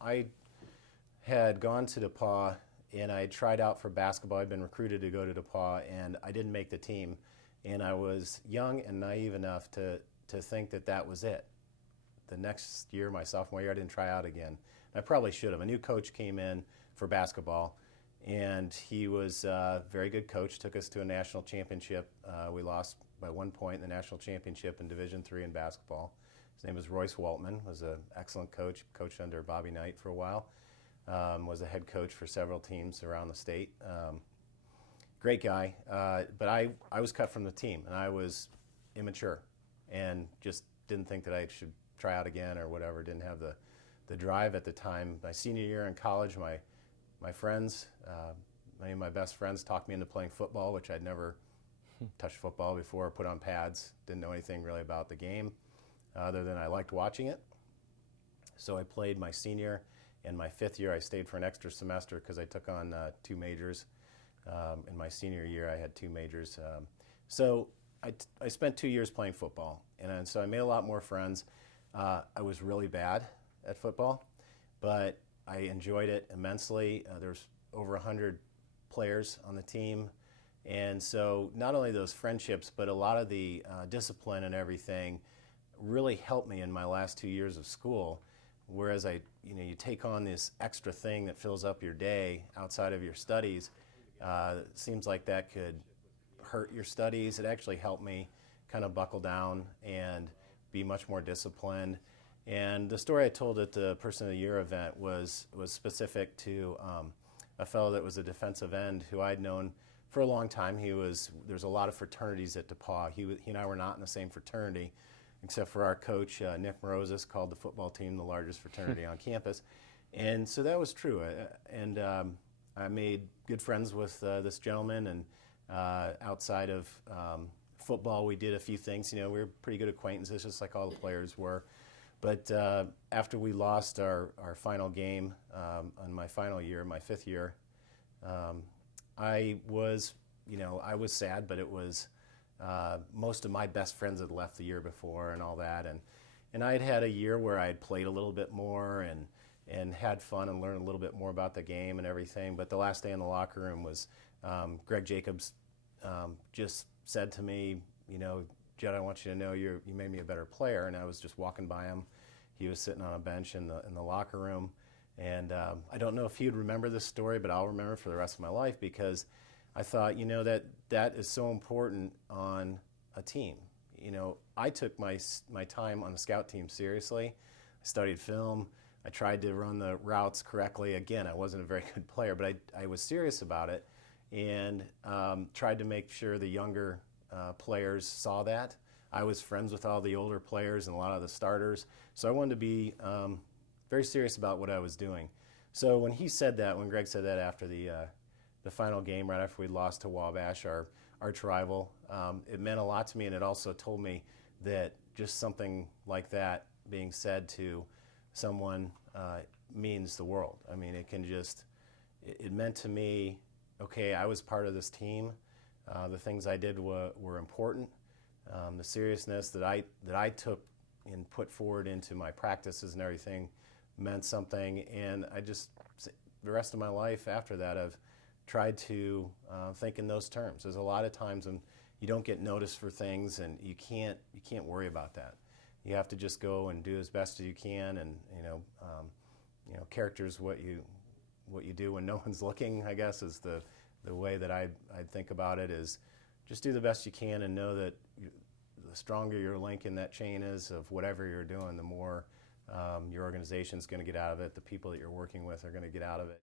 I had gone to DePauw and I tried out for basketball. I'd been recruited to go to DePauw and I didn't make the team. And I was young and naive enough to think that that was it. The next year, my sophomore year, I didn't try out again. I probably should have. A new coach came in for basketball and he was a very good coach, took us to a national championship. We lost by 1 point in the national championship in Division III in basketball. His name was Royce Waltman, was an excellent coach, coached under Bobby Knight for a while, was a head coach for several teams around the state. Great guy, but I was cut from the team and I was immature and just didn't think that I should try out again or whatever, didn't have the drive at the time. My senior year in college, my friends, many of my best friends talked me into playing football, which I'd never touched football before, put on pads, didn't know anything really about the game other than I liked watching it. So I played my senior and my fifth year. I stayed for an extra semester because I took on 2 majors. In my senior year I had 2 majors. So I spent 2 years playing football and so I made a lot more friends. I was really bad at football, but I enjoyed it immensely. There's over 100 players on the team. And so not only those friendships, but a lot of the discipline and everything really helped me in my last 2 years of school. Whereas you take on this extra thing that fills up your day outside of your studies, it seems like that could hurt your studies. It actually helped me kind of buckle down and be much more disciplined. And the story I told at the Person of the Year event was specific to a fellow that was a defensive end who I'd known for a long time. There's a lot of fraternities at DePauw. He and I were not in the same fraternity, except for our coach, Nick Morozis, called the football team the largest fraternity on campus. And so that was true. I made good friends with this gentleman, and outside of football, we did a few things. We were pretty good acquaintances, just like all the players were. But after we lost our final game on my final year, my 5th year, I was sad, but it was most of my best friends had left the year before and all that, and I had a year where I had played a little bit more and had fun and learned a little bit more about the game and everything. But the last day in the locker room was Greg Jacobs just said to me, Jud, I want you to know you made me a better player. And I was just walking by him. He was sitting on a bench in the locker room. And I don't know if he would remember this story, but I'll remember it for the rest of my life, because I thought, that is so important on a team. I took my time on the scout team seriously. I studied film. I tried to run the routes correctly. Again, I wasn't a very good player, but I was serious about it and tried to make sure the younger players saw that. I was friends with all the older players and a lot of the starters, so I wanted to be very serious about what I was doing. So when Greg said that after the final game, right after we lost to Wabash, our arch rival, it meant a lot to me, and it also told me that just something like that being said to someone means the world. I mean, it meant to me, okay, I was part of this team. The things I did were important. The seriousness that I took and put forward into my practices and everything meant something. And the rest of my life after that, I've tried to think in those terms. There's a lot of times when you don't get noticed for things, and you can't worry about that. You have to just go and do as best as you can, and character is what you do when no one's looking, I guess, is the way that I think about it. Is just do the best you can and know that the stronger your link in that chain is of whatever you're doing, the more your organization's going to get out of it, the people that you're working with are going to get out of it.